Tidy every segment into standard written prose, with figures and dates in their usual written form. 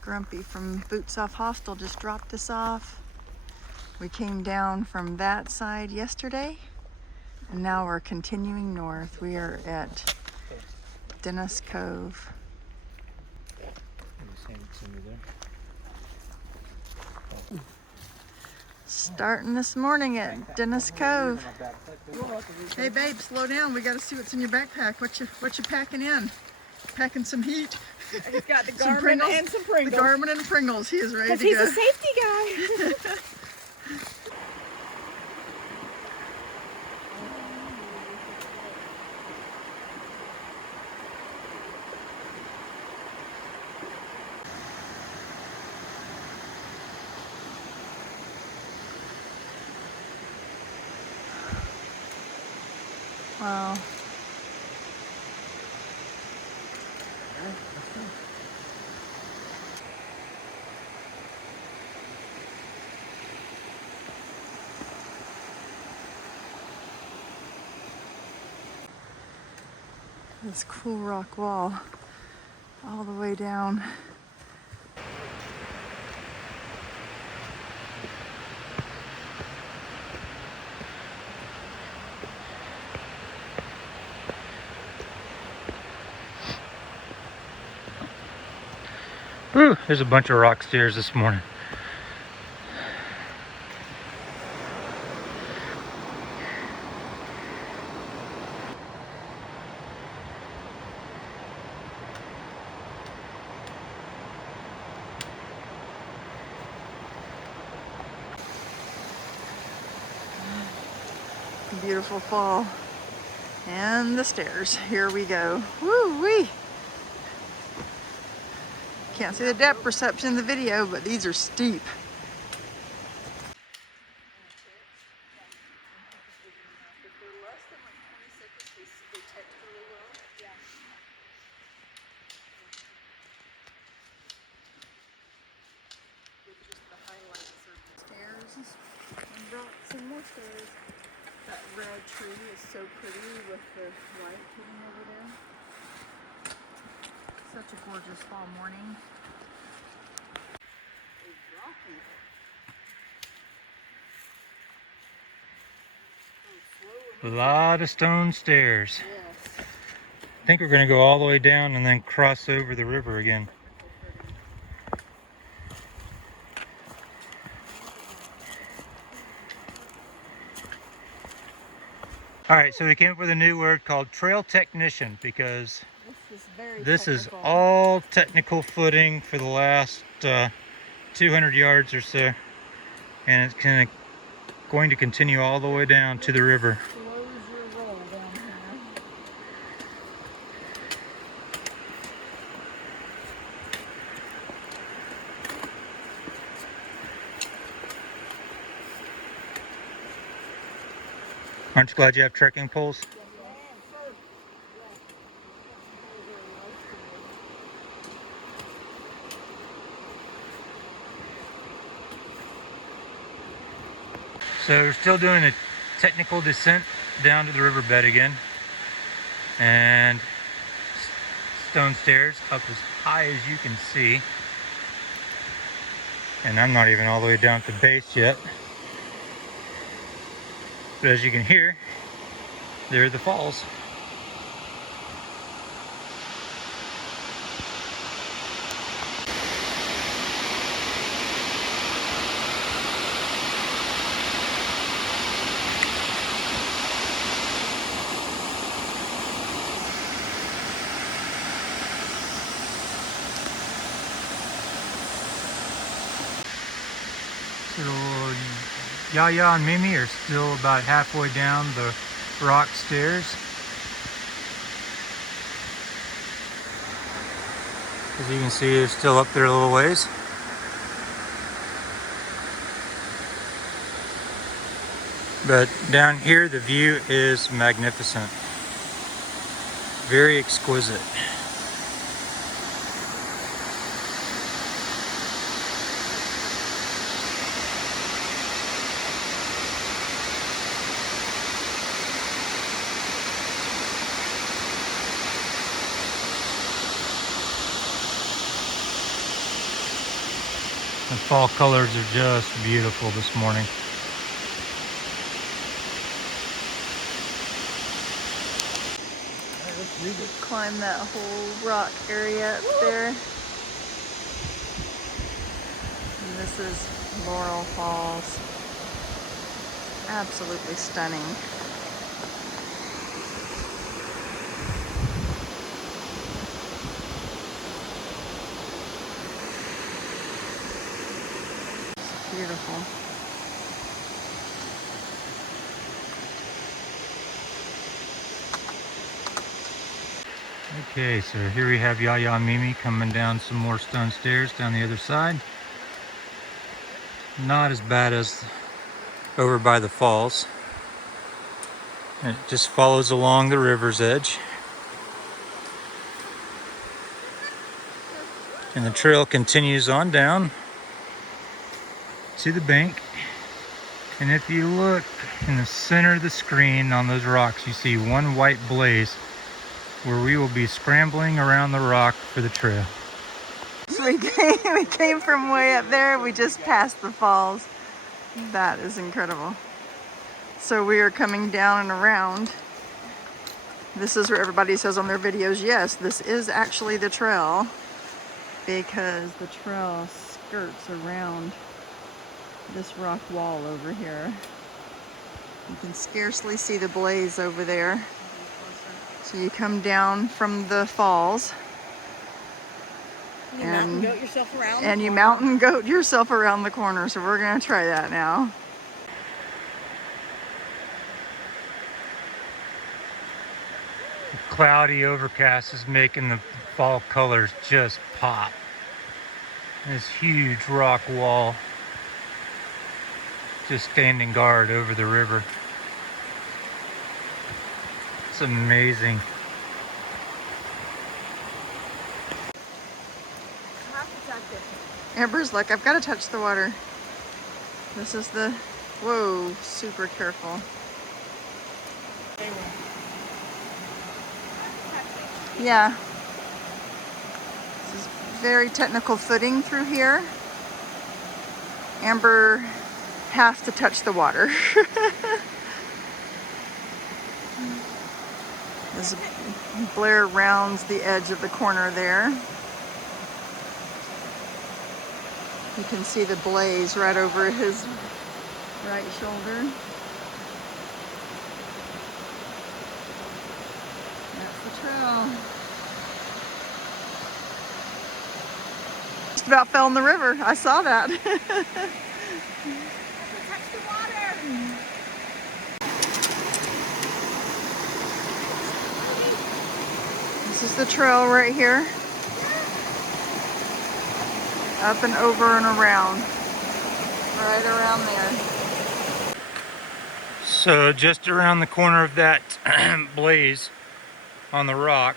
Grumpy from Boots Off Hostel just dropped us off. We came down from that side yesterday, and now we're continuing north. We are at Dennis Cove. Starting this morning at Dennis Cove. Hey babe, slow down. We got to see what's in your backpack. What you packing in? Packing some heat. I just got the Garmin and some Pringles. The Garmin and Pringles. He is ready to go. Because he's a safety guy. Wow. This cool rock wall all the way down. Whew, there's a bunch of rock stairs this morning. Beautiful fall. And the stairs. Here we go. Woo-wee! Can't see the depth perception in the video, but these are steep. Stairs. And brought some more stairs. That red tree is so pretty with the light hitting over there. Such a gorgeous fall morning. A lot of stone stairs. Yes. I think we're going to go all the way down and then cross over the river again. Alright, so we came up with a new word called trail technician because this is all technical footing for the last 200 yards or so, and it's going to continue all the way down to the river. Slows your roll down here. Aren't you glad you have trekking poles? So we're still doing a technical descent down to the riverbed again, and stone stairs up as high as you can see, and I'm not even all the way down at the base yet, but as you can hear, there are the falls. So Yaya and Mimi are still about halfway down the rock stairs. As you can see, they're still up there a little ways. But down here, the view is magnificent. Very exquisite. The fall colors are just beautiful this morning. Climb that whole rock area up there. And this is Laurel Falls. Absolutely stunning. It's beautiful. Okay, so here we have Yaya and Mimi coming down some more stone stairs down the other side. Not as bad as over by the falls. It just follows along the river's edge. And the trail continues on down to the bank. And if you look in the center of the screen on those rocks, you see one white blaze where we will be scrambling around the rock for the trail. So we came from way up there. We just passed the falls. That is incredible. So we are coming down and around. This is where everybody says on their videos, yes, this is actually the trail, because the trail skirts around this rock wall over here. You can scarcely see the blaze over there. So you come down from the falls You mountain goat yourself around. and you mountain goat yourself around the corner. So we're gonna try that now. The cloudy overcast is making the fall colors just pop. This huge rock wall just standing guard over the river. It's amazing. Amber's like, I've got to touch the water. This is the, whoa, super careful. Yeah. This is very technical footing through here. Amber has to touch the water. As Blair rounds the edge of the corner there. You can see the blaze right over his right shoulder. That's the trail. Just about fell in the river. I saw that. Touch the water. This is the trail right here. Up and over and around. Right around there. So just around the corner of that blaze on the rock,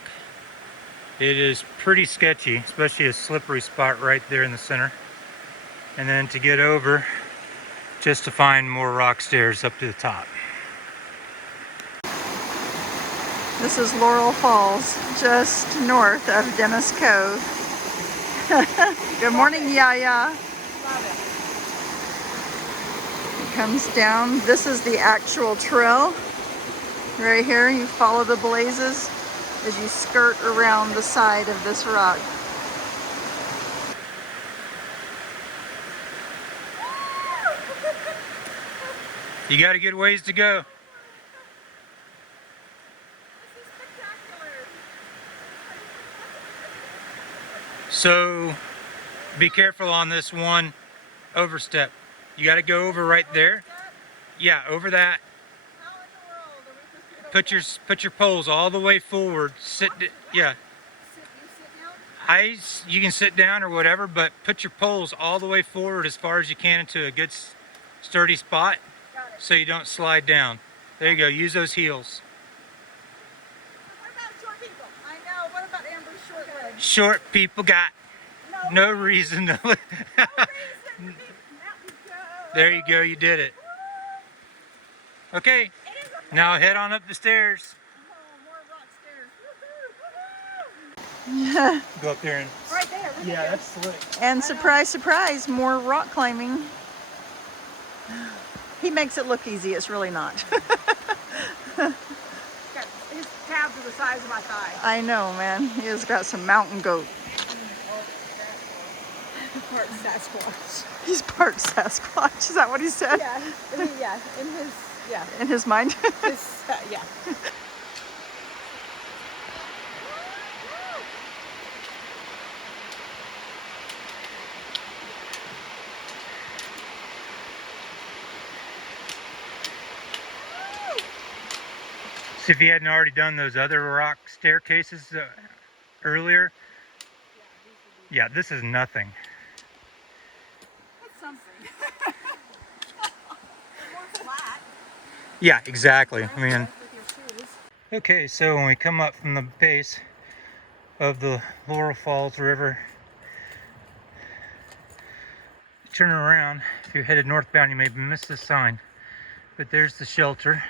it is pretty sketchy, especially a slippery spot right there in the center. And then to get over, just to find more rock stairs up to the top. This is Laurel Falls, just north of Damascus Cove. Good morning, Yaya. It comes down. This is the actual trail. Right here, you follow the blazes as you skirt around the side of this rock. You got a good ways to go. So be careful on this one overstep. You got to go over right there. Yeah, over that. Put your poles all the way forward. Yeah. You can sit down or whatever, but put your poles all the way forward as far as you can into a good sturdy spot so you don't slide down. There you go. Use those heels. What about short people? I know. What about Amber's short legs? Short people got no reason to. No reason. There you go. You did it. Okay. Now head on up the stairs. Oh, more rock stairs. Woohoo! Yeah. Go up there and Right there. Yeah, that's slick. And surprise, surprise, more rock climbing. He makes it look easy. It's really not. His calves are the size of my thigh. I know, man. He has got some mountain goat. Part Sasquatch. He's part Sasquatch. Is that what he said? Yeah, In his mind? yeah. So if you hadn't already done those other rock staircases earlier, yeah, this is nothing. That's something. More flat. Yeah, exactly. I mean, With your shoes. okay, so when we come up from the base of the Laurel Falls River, turn around. If you're headed northbound, you may miss the sign, but there's the shelter,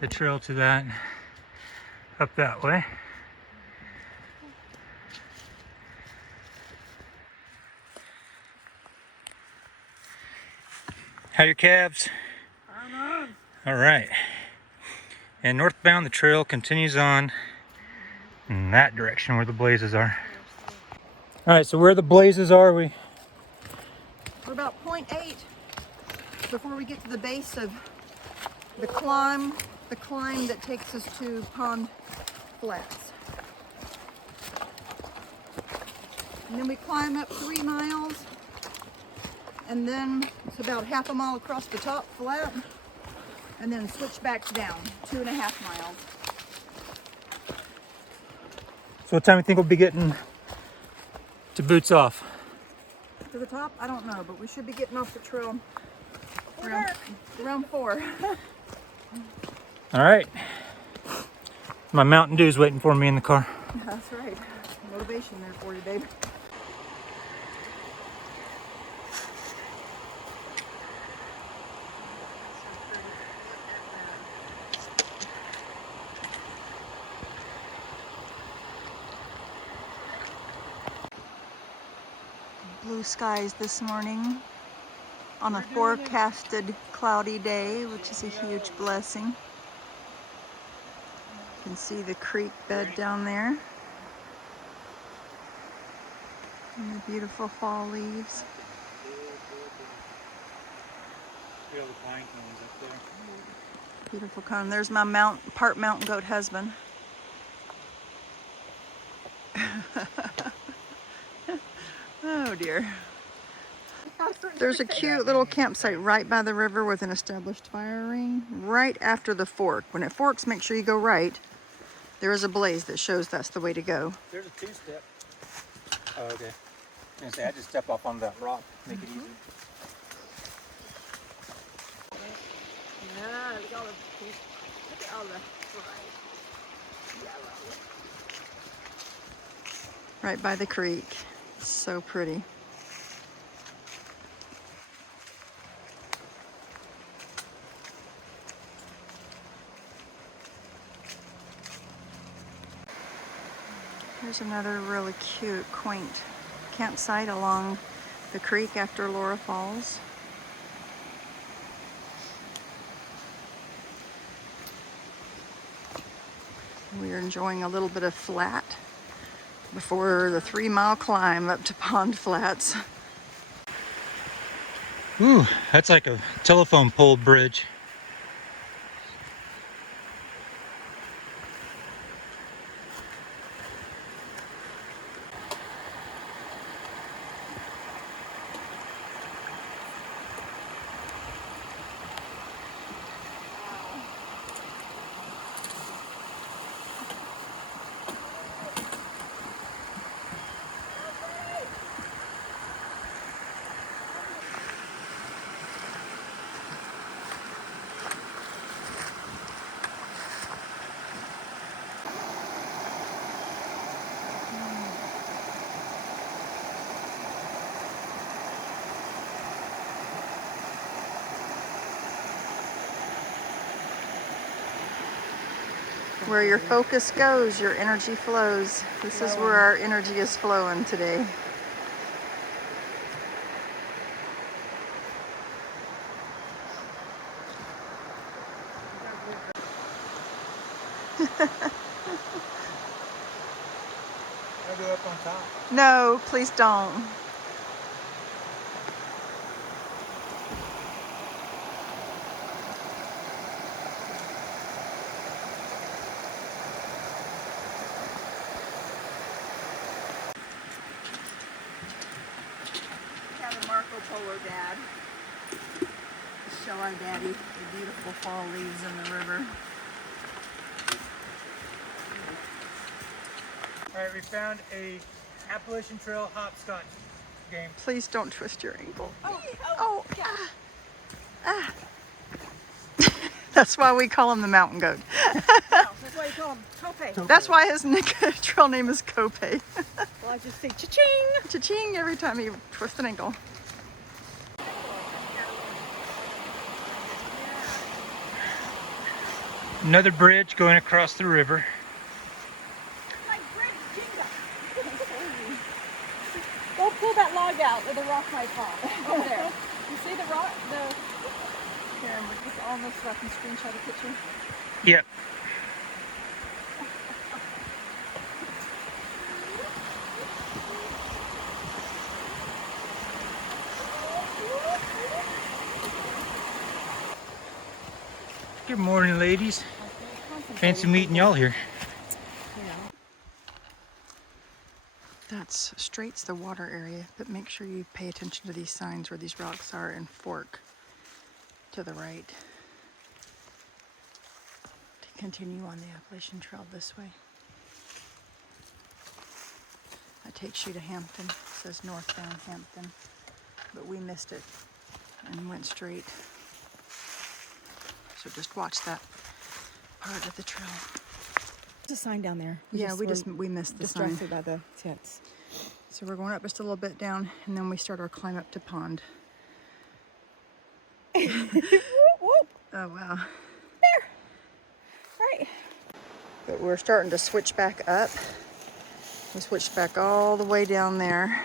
the trail to that, up that way. How are your calves? All right. And northbound, the trail continues on in that direction where the blazes are. All right, so where the blazes are, We're about 0.8 before we get to the base of the climb that takes us to Pond Flats. And then we climb up 3 miles, and then it's about half a mile across the top flat, and then switch back down 2.5 miles. So what time do you think we'll be getting to Boots Off? To the top? I don't know, but we should be getting off the trail around 4. All right. My Mountain Dew's waiting for me in the car. That's right. Motivation there for you, babe. Blue skies this morning on a forecasted cloudy day, which is a huge blessing. You can see the creek bed down there and the beautiful fall leaves. Beautiful cone. There's my part mountain goat husband. Oh dear. There's a cute little campsite right by the river with an established fire ring right after the fork. When it forks, make sure you go right. There is a blaze that shows that's the way to go. There's a 2-step. Oh, okay. I was gonna say, I just step off on that rock, make it easy. Yeah, look at all the bright yellow. Right by the creek. It's so pretty. Here's another really cute, quaint campsite along the creek after Laurel Falls. We're enjoying a little bit of flat before the 3-mile climb up to Pond Flats. Ooh, that's like a telephone pole bridge. Where your focus goes, your energy flows. This is where our energy is flowing today. I'll go up on top. No, please don't. Have a Marco Polo dad. Show our daddy the beautiful fall leaves in the river. All right, we found a Appalachian Trail hopscotch game. Please don't twist your ankle. Oh, yeah. Ah. That's why we call him the mountain goat. No, that's why you call him Tope. That's why his trail name is Cove. Well, I just say cha-ching. Cha-ching every time he twists an ankle. Another bridge going across the river. Like bridge kingdom. Go pull that log out or the rock might fall. Over there. You see the rock? Here, we're just almost so I can screenshot a picture. Yep. Good morning, ladies. Fancy meeting y'all here. That's straight's the water area, but make sure you pay attention to these signs where these rocks are and fork to the right. To continue on the Appalachian Trail this way. That takes you to Hampton. It says northbound Hampton, but we missed it and went straight. So just watch that part of the trail. There's a sign down there. We missed the sign. Distracted by the tents. So we're going up just a little bit down, and then we start our climb up to pond. Oh wow. There. Right. But we're starting to switch back up. We switched back all the way down there,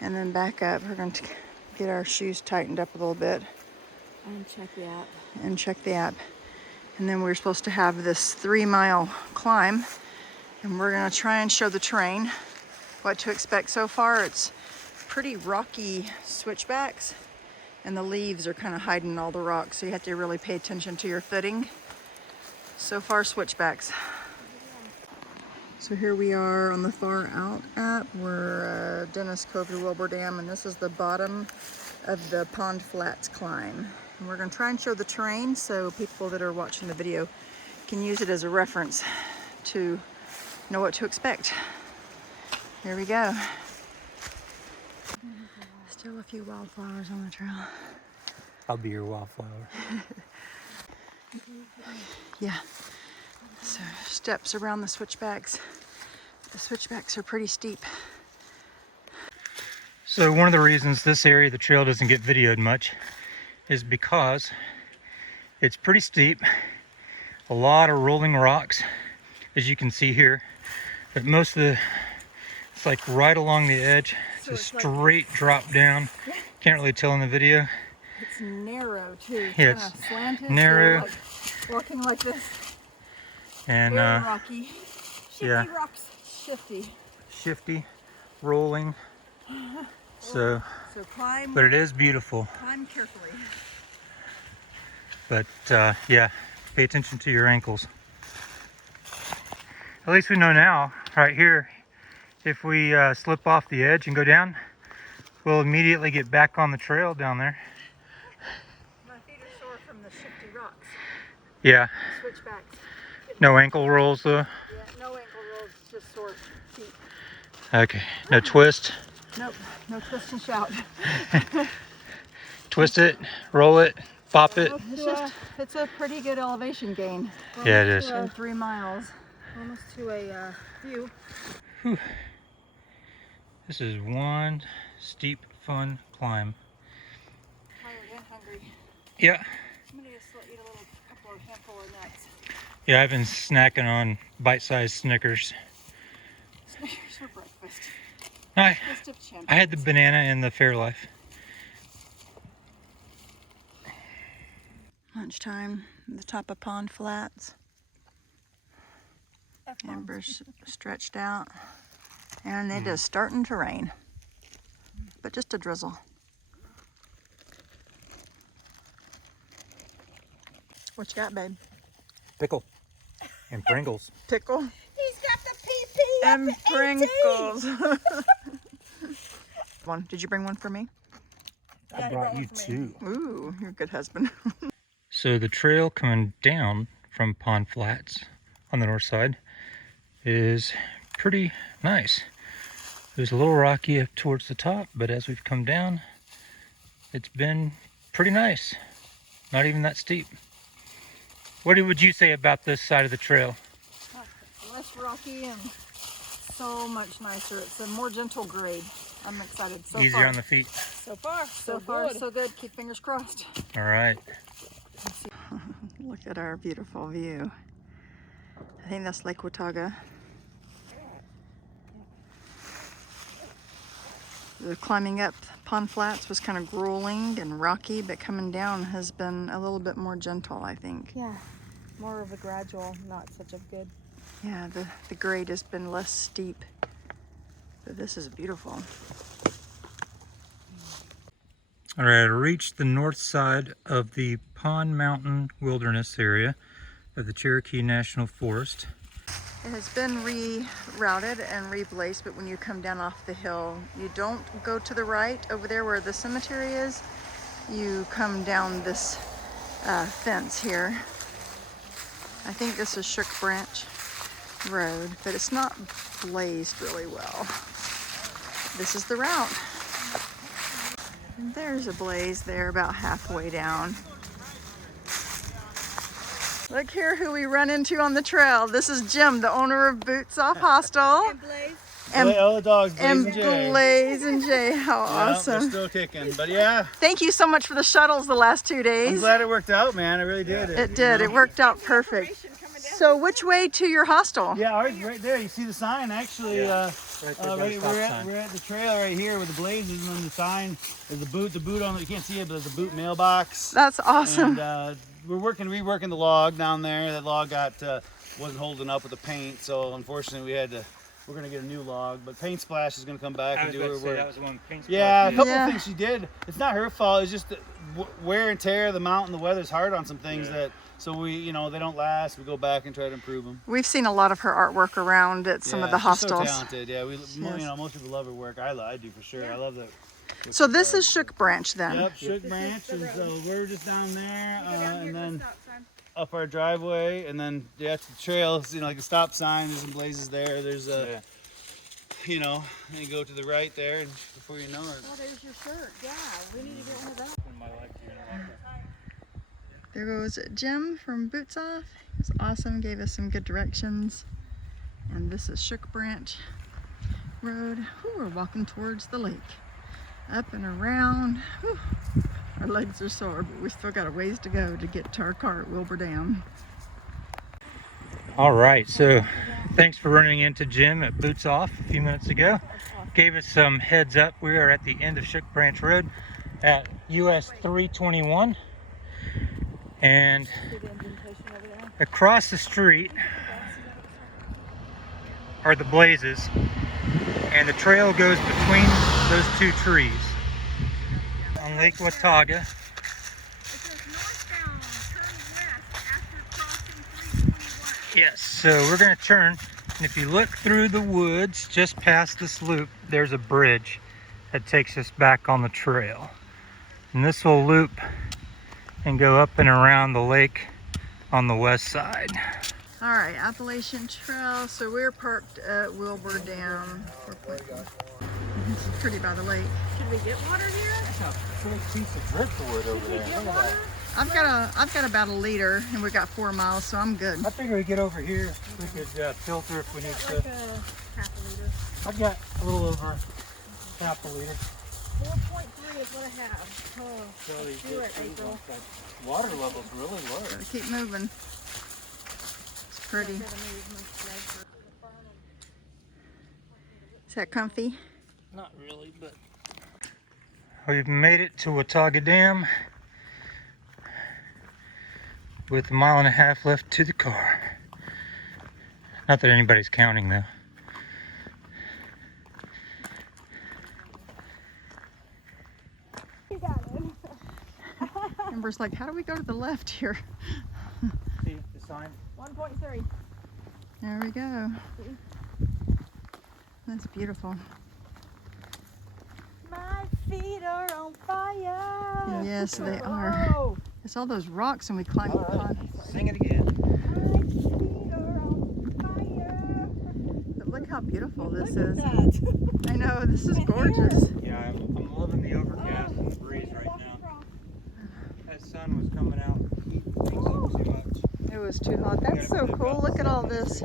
and then back up. We're going to get our shoes tightened up a little bit. And check the app. And then we're supposed to have this 3-mile climb, and we're gonna try and show the terrain, what to expect so far. It's pretty rocky switchbacks, and the leaves are kind of hiding all the rocks, so you have to really pay attention to your footing. So far, switchbacks. So here we are on the far out app. We're Dennis Cove to Wilbur Dam, and this is the bottom of the Pond Flats climb. And we're going to try and show the terrain so people that are watching the video can use it as a reference to know what to expect. Here we go. Still a few wildflowers on the trail. I'll be your wildflower. Yeah. So steps around the switchbacks. The switchbacks are pretty steep. So one of the reasons this area of the trail doesn't get videoed much is because it's pretty steep, a lot of rolling rocks, as you can see here, but most of it's like right along the edge. It's a straight drop down. Can't really tell in the video. It's narrow too. Yeah, it's slanted, narrow. Like walking like this. And Very rocky. Shifty yeah. rocks. Shifty, rolling. So climb. but it is beautiful. Climb carefully. But yeah, pay attention to your ankles. At least we know now, right here, if we slip off the edge and go down, we'll immediately get back on the trail down there. My feet are sore from the shifty rocks. Yeah. Switchbacks. No ankle rolls though? Yeah, no ankle rolls, just sore feet. Okay, no twist? Nope, no twist and shout. Twist it, roll it, pop it. It's a pretty good elevation gain. Yeah, it is. In 3 miles. Almost to a view. Whew. This is one steep, fun climb. Tired and hungry. Yeah. I'm gonna just eat a couple a handful of nuts. Yeah, I've been snacking on bite-sized Snickers. Snickers for breakfast. I Breakfast of champions. I had the banana and the Fairlife. Lunchtime, the top of Pond Flats. Amber's stretched out. And it is starting to rain. But just a drizzle. What you got, babe? Pickle and Pringles. Pickle He's got the PP and Pringles. One. Did you bring one for me? I brought you two. Ooh, you're a good husband. So the trail coming down from Pond Flats on the north side is pretty nice. It was a little rocky up towards the top, but as we've come down, it's been pretty nice. Not even that steep. What would you say about this side of the trail? Less rocky and so much nicer. It's a more gentle grade. I'm excited so Easier far. on the feet. So far, so good. Keep fingers crossed. All right. Look at our beautiful view. I think that's Lake Watauga. The climbing up Pond Flats was kind of grueling and rocky, but coming down has been a little bit more gentle, I think. Yeah, more of a gradual, not such a good. Yeah, the grade has been less steep. But this is beautiful. All right, I reached the north side of the Pond Mountain Wilderness area of the Cherokee National Forest. It has been rerouted and reblazed, but when you come down off the hill, you don't go to the right over there where the cemetery is. You come down this fence here. I think this is Shook Branch Road, but it's not blazed really well. This is the route. And there's a blaze there about halfway down. Look here who we run into on the trail. This is Jim, the owner of Boots Off Hostel. And Blaze. All the dogs, Blaze And and Jay. Blaze and Jay, how Yeah, they're awesome. still kicking. But yeah, Thank you so much for the shuttles the last 2 I'm days. glad it worked out, man. I really did. It did, it worked out perfect. So which way to your hostel? Yeah, ours right there. You see the sign actually. Right there by the stop sign. We're at the trail right here with the blazes, and then the sign is the boot on it. You can't see it, but there's a boot mailbox. That's awesome. And we're reworking the log down there. That log wasn't holding up with the paint, so unfortunately we're gonna get a new log. But Paint Splash is gonna come back and do her work. that was one Paint Yeah, a couple Yeah. of things she did. It's not her fault. It's just the wear and tear of the mountain. The weather's hard on some things so we, they don't last. We go back and try to improve them. We've seen a lot of her artwork around at some of the She's hostels. so talented. Yeah, most people love her work. I do for sure. I love that. So this is Shook Branch then? Yep, Shook Branch, and so we're just down there, and then up our driveway, and then the trails. Like a stop sign. There's some blazes there. There's a. And you go to the right there, and before you know it. Oh, there's your shirt. Yeah, we need to get one of those. There goes Jim from Boots Off. It was awesome, gave us some good directions. And this is Shook Branch Road. Whew, we're walking towards the lake. Up and around. Whew. Our legs are sore, but we still got a ways to go to get to our car at Wilbur Dam. All right, so thanks for running into Jim at Boots Off a few minutes ago. Gave us some heads up. We are at the end of Shook Branch Road at US 321. And across the street are the blazes, and the trail goes between those two trees on Lake Watauga. It says northbound, turn west after crossing 321. Yes, so we're going to turn, and if you look through the woods just past this loop, there's a bridge that takes us back on the trail. And this will loop and go up and around the lake on the west side. All right, Appalachian Trail. So we're parked at Wilbur Dam. It's pretty by the lake. Should we get water here? That's a big piece of driftwood over there. Get water? I've got about a liter, and we got 4 miles, so I'm good. I figure we get over here, we could filter if we need Like to. a half a liter. I've got a little over half a liter. 4.3 is what I have. Oh, let's do it, April. Water level's really low. Gotta keep moving. It's pretty. Is that comfy? Not really, but we've made it to Watauga Dam with 1.5 miles left to the car. Not that anybody's counting though. You got it. Amber's like, how do we go to the left here? See the sign? 1.3. There we go. That's beautiful. My feet are on fire. Yes, they are. Oh, It's all those rocks and we climbed upon. Sing it again. my feet are on fire. But look how beautiful this Look is. at that. I know, this is gorgeous. Yeah, I'm loving the overcast and the breeze right now. That sun was coming out, heating things up too much. It was too hot. That's so cool. Look at all this.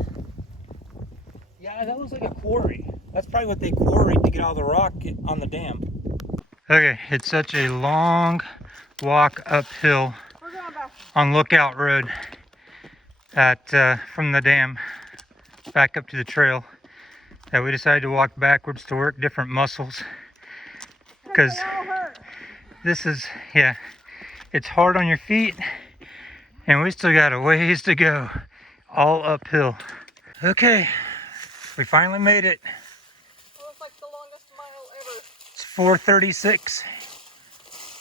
Yeah, that looks like a quarry. That's probably what they quarried to get all the rock on the dam. Okay, it's such a long walk uphill We're going back. on Lookout Road from the dam back up to the trail that we decided to walk backwards to work different muscles because They all hurt. this is, yeah, it's hard on your feet and we still got a ways to go, all uphill. Okay, we finally made it. It was like the longest mile ever. It's 4:36.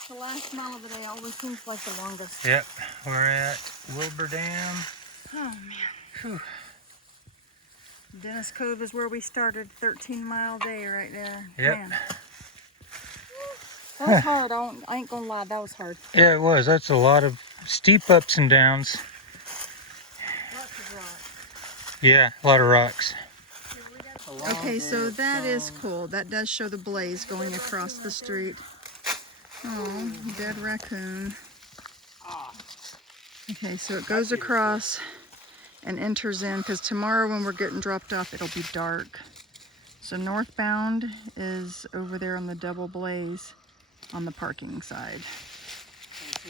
The last mile of the day always seems like the longest. Yep, we're at Wilbur Dam. Oh man. Whew. Dennis Cove is where we started. 13-mile day right there. Yep. Man. That was hard. I ain't gonna lie, that was hard. Yeah, it was. That's a lot of steep ups and downs. Lots of rocks. Yeah, a lot of rocks. Okay, so that is cool. That does show the blaze going across the street. Oh, dead raccoon. Okay, so it goes across and enters in because tomorrow when we're getting dropped off, it'll be dark. So northbound is over there on the double blaze on the parking side.